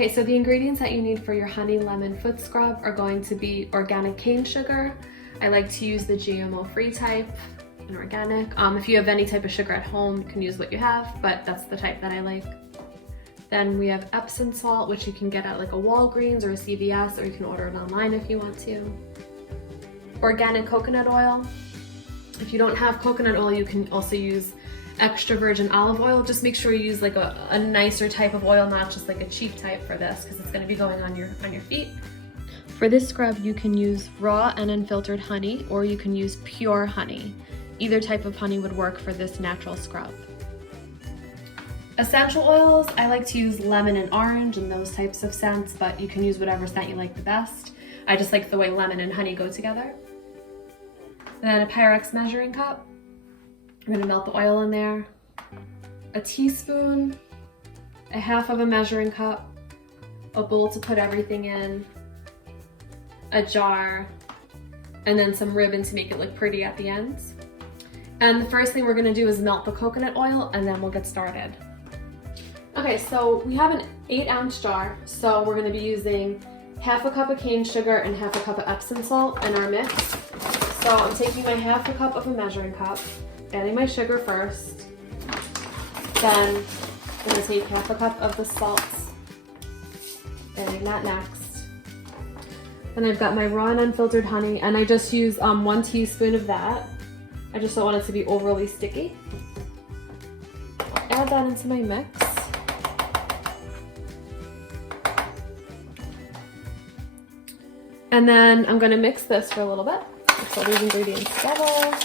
Okay, so the ingredients that you need for your honey lemon foot scrub are going to be organic cane sugar. I like to use the GMO-free type and organic. If you have any type of sugar at home, you can use what you have, but that's the type that I like. Then we have Epsom salt, which you can get at like a Walgreens or a CVS, or you can order it online if you want to. Organic coconut oil. If you don't have coconut oil, you can also use extra virgin olive oil. Just make sure you use like a nicer type of oil, not just like a cheap type for this, because it's going to be going on your feet. For this scrub, you can use raw and unfiltered honey, or you can use pure honey. Either type of honey would work for this natural scrub. Essential oils, I like to use lemon and orange and those types of scents, but you can use whatever scent you like the best. I just like the way lemon and honey go together. Then a Pyrex measuring cup. I'm gonna melt the oil in there. A teaspoon, a half of a measuring cup, a bowl to put everything in, a jar, and then some ribbon to make it look pretty at the ends. And the first thing we're gonna do is melt the coconut oil, and then we'll get started. Okay, so we have an 8-ounce jar, so we're gonna be using half a cup of cane sugar and half a cup of Epsom salt in our mix. So I'm taking my half a cup of a measuring cup, adding my sugar first, then I'm gonna take half a cup of the salt, adding that next. Then I've got my raw and unfiltered honey, and I just use 1 teaspoon of that. I just don't want it to be overly sticky. I'll add that into my mix. And then I'm gonna mix this for a little bit. Mix all these ingredients together.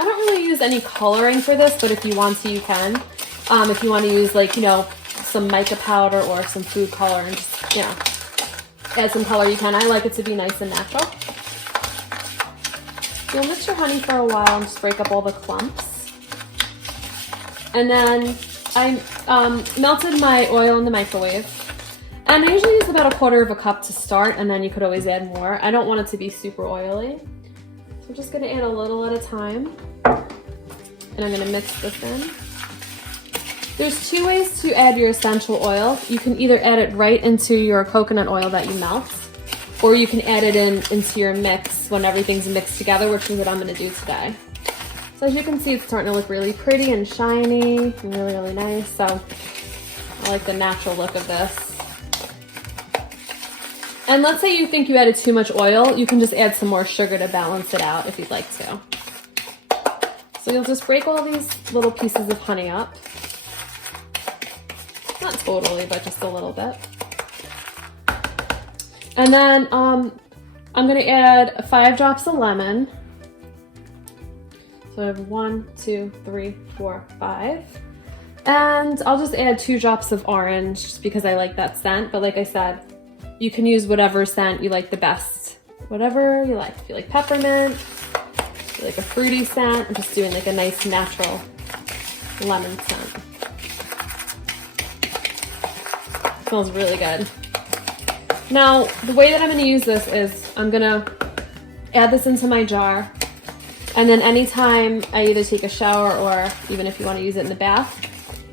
I don't really use any coloring for this, but if you want to, you can. If you want to use like, some mica powder or some food color and just, add some color, you can. I like it to be nice and natural. You'll mix your honey for a while and just break up all the clumps. And then I melted my oil in the microwave. And I usually use about 1/4 cup to start, and then you could always add more. I don't want it to be super oily. So I'm just gonna add a little at a time. And I'm gonna mix this in. There's 2 ways to add your essential oil. You can either add it right into your coconut oil that you melt, or you can add it into your mix when everything's mixed together, which is what I'm gonna do today. So as you can see, it's starting to look really pretty and shiny and really, really nice. So I like the natural look of this. And let's say you think you added too much oil, you can just add some more sugar to balance it out if you'd like to. So you'll just break all these little pieces of honey up. Not totally, but just a little bit. And then I'm gonna add 5 drops of lemon. So I have 1, 2, 3, 4, 5. And I'll just add 2 drops of orange just because I like that scent. But like I said, you can use whatever scent you like the best. Whatever you like. If you like peppermint, if you like a fruity scent, I'm just doing like a nice natural lemon scent. Smells really good. Now, the way that I'm gonna use this is I'm gonna add this into my jar, and then anytime I either take a shower or even if you wanna use it in the bath,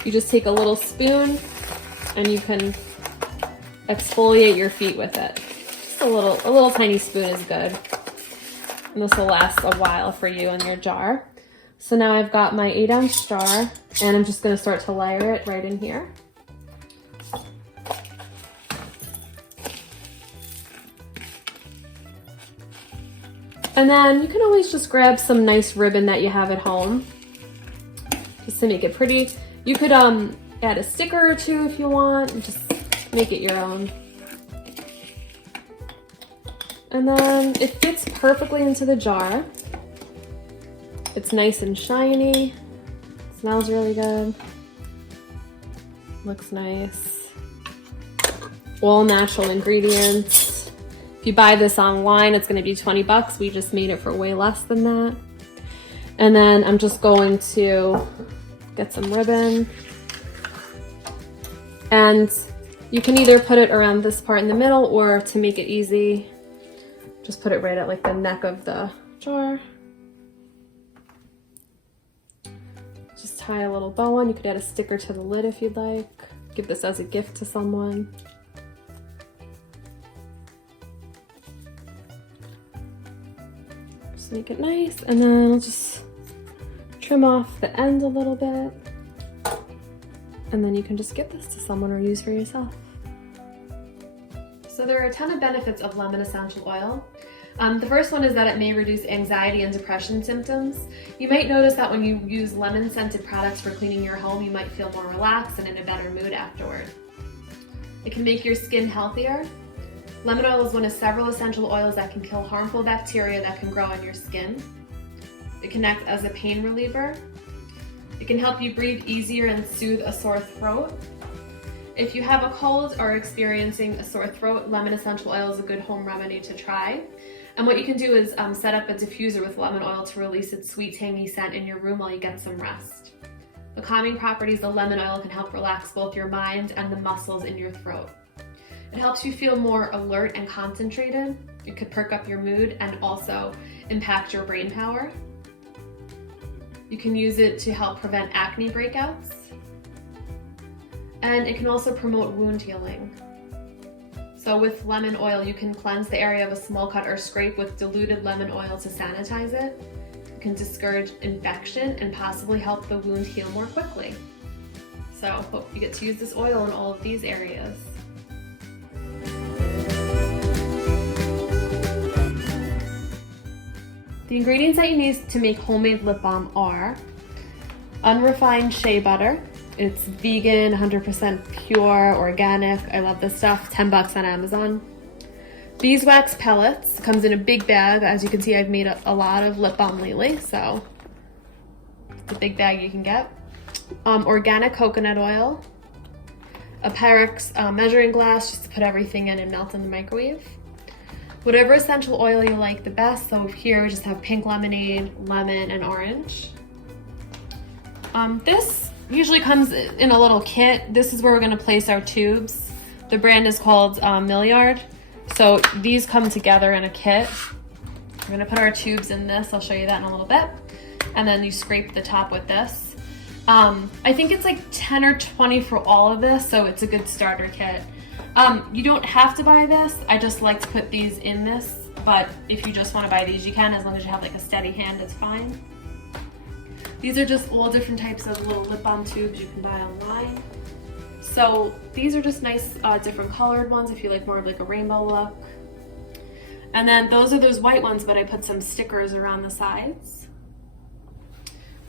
you just take a little spoon and you can exfoliate your feet with it. Just a little tiny spoon is good. And this will last a while for you in your jar. So now I've got my 8-ounce jar, and I'm just gonna start to layer it right in here. And then you can always just grab some nice ribbon that you have at home, just to make it pretty. You could add a sticker or 2 if you want, and just make it your own. And then it fits perfectly into the jar. It's nice and shiny, smells really good, looks nice. All natural ingredients. If you buy this online, it's gonna be 20 bucks. We just made it for way less than that. And then I'm just going to get some ribbon. And you can either put it around this part in the middle, or to make it easy, just put it right at like the neck of the jar. Just tie a little bow on. You could add a sticker to the lid if you'd like. give this as a gift to someone. Just make it nice, and then I'll just trim off the end a little bit. And then you can just give this to someone or use for yourself. So there are a ton of benefits of lemon essential oil. The first one is that it may reduce anxiety and depression symptoms. You might notice that when you use lemon scented products for cleaning your home, you might feel more relaxed and in a better mood afterward. It can make your skin healthier. Lemon oil is one of several essential oils that can kill harmful bacteria that can grow on your skin. It can act as a pain reliever. It can help you breathe easier and soothe a sore throat. If you have a cold or experiencing a sore throat, lemon essential oil is a good home remedy to try. And what you can do is set up a diffuser with lemon oil to release its sweet, tangy scent in your room while you get some rest. The calming properties of lemon oil can help relax both your mind and the muscles in your throat. It helps you feel more alert and concentrated. It could perk up your mood and also impact your brain power. You can use it to help prevent acne breakouts. And it can also promote wound healing. So with lemon oil, you can cleanse the area of a small cut or scrape with diluted lemon oil to sanitize it. It can discourage infection and possibly help the wound heal more quickly. So hope you get to use this oil in all of these areas. The ingredients that you need to make homemade lip balm are unrefined shea butter. It's vegan, 100% pure, organic. I love this stuff. 10 bucks on Amazon. Beeswax pellets. Comes in a big bag. As you can see, I've made a lot of lip balm lately, so it's a big bag you can get. Organic coconut oil. A Pyrex measuring glass just to put everything in and melt in the microwave. Whatever essential oil you like the best. So here we just have pink lemonade, lemon, and orange. This usually comes in a little kit. This is where we're gonna place our tubes. The brand is called Milliard. So these come together in a kit. We're gonna put our tubes in this. I'll show you that in a little bit. And then you scrape the top with this. I think it's like 10 or 20 for all of this, so it's a good starter kit. You don't have to buy this. I just like to put these in this, but if you just want to buy these, you can, as long as you have like a steady hand, it's fine. These are just all different types of little lip balm tubes you can buy online. So these are just nice different colored ones if you like more of like a rainbow look. And then those are those white ones, but I put some stickers around the sides.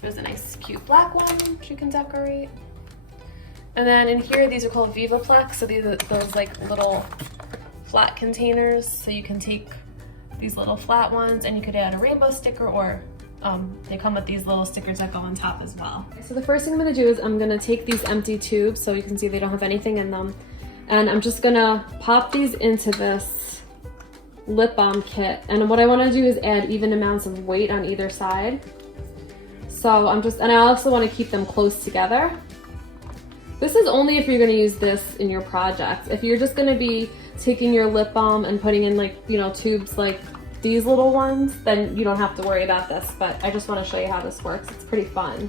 There's a nice cute black one which you can decorate. And then in here, these are called Vivaplex. So these are those like little flat containers. So you can take these little flat ones and you could add a rainbow sticker, or they come with these little stickers that go on top as well. So the first thing I'm gonna do is I'm gonna take these empty tubes, so you can see they don't have anything in them. And I'm just gonna pop these into this lip balm kit. And what I wanna do is add even amounts of weight on either side. So and I also wanna keep them close together. This is only if you're gonna use this in your project. If you're just gonna be taking your lip balm and putting in like, you know, tubes like these little ones, then you don't have to worry about this, but I just wanna show you how this works. It's pretty fun.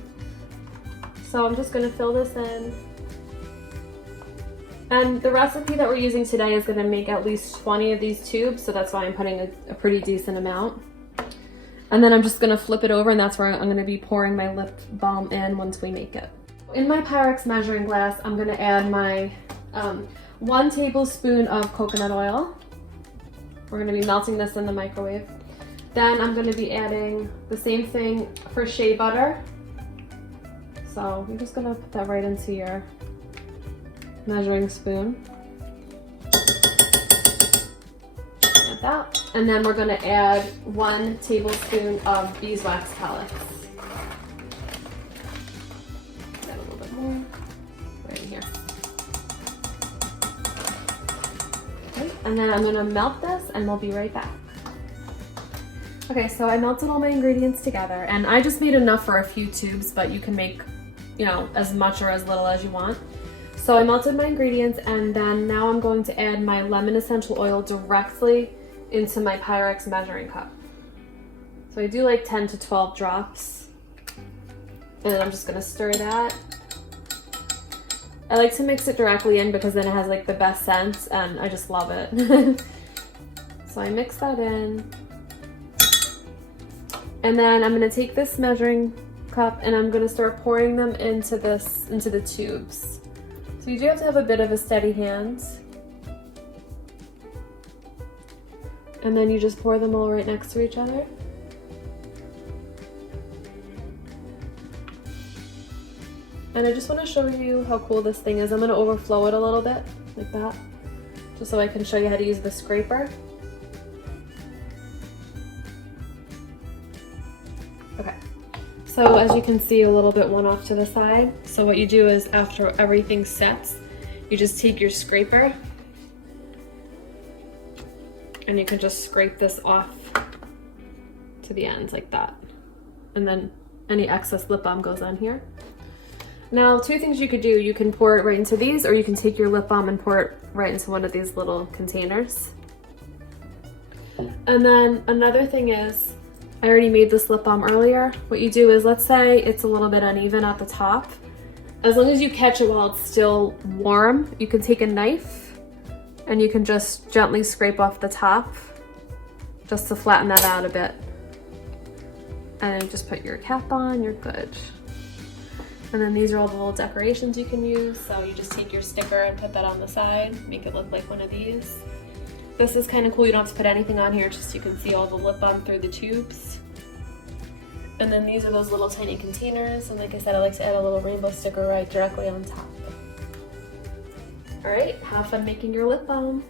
So I'm just gonna fill this in. And the recipe that we're using today is gonna make at least 20 of these tubes, so that's why I'm putting a pretty decent amount. And then I'm just gonna flip it over, and that's where I'm gonna be pouring my lip balm in once we make it. In my Pyrex measuring glass, I'm gonna add my 1 tablespoon of coconut oil. We're gonna be melting this in the microwave. Then I'm gonna be adding the same thing for shea butter. So you're just gonna put that right into your measuring spoon. Add that. And then we're gonna add 1 tablespoon of beeswax pellets. Right here. Okay, and then I'm gonna melt this and we'll be right back. Okay, so I melted all my ingredients together, and I just made enough for a few tubes, but you can make, you know, as much or as little as you want. So I melted my ingredients, and then now I'm going to add my lemon essential oil directly into my Pyrex measuring cup. So I do like 10 to 12 drops. And then I'm just gonna stir that. I like to mix it directly in because then it has like the best scent and I just love it. So I mix that in. And then I'm gonna take this measuring cup and I'm gonna start pouring them into the tubes. So you do have to have a bit of a steady hand. And then you just pour them all right next to each other. And I just want to show you how cool this thing is. I'm going to overflow it a little bit, like that, just so I can show you how to use the scraper. Okay, so as you can see, a little bit went off to the side. So what you do is after everything sets, you just take your scraper and you can just scrape this off to the ends like that. And then any excess lip balm goes on here. Now, two things you could do. You can pour it right into these, or you can take your lip balm and pour it right into one of these little containers. And then another thing is, I already made this lip balm earlier. What you do is, let's say it's a little bit uneven at the top. As long as you catch it while it's still warm, you can take a knife and you can just gently scrape off the top just to flatten that out a bit. And then just put your cap on, you're good. And then these are all the little decorations you can use. So you just take your sticker and put that on the side, make it look like one of these. This is kind of cool. You don't have to put anything on here, just so you can see all the lip balm through the tubes. And then these are those little tiny containers. And like I said, I like to add a little rainbow sticker right directly on top. All right, have fun making your lip balm.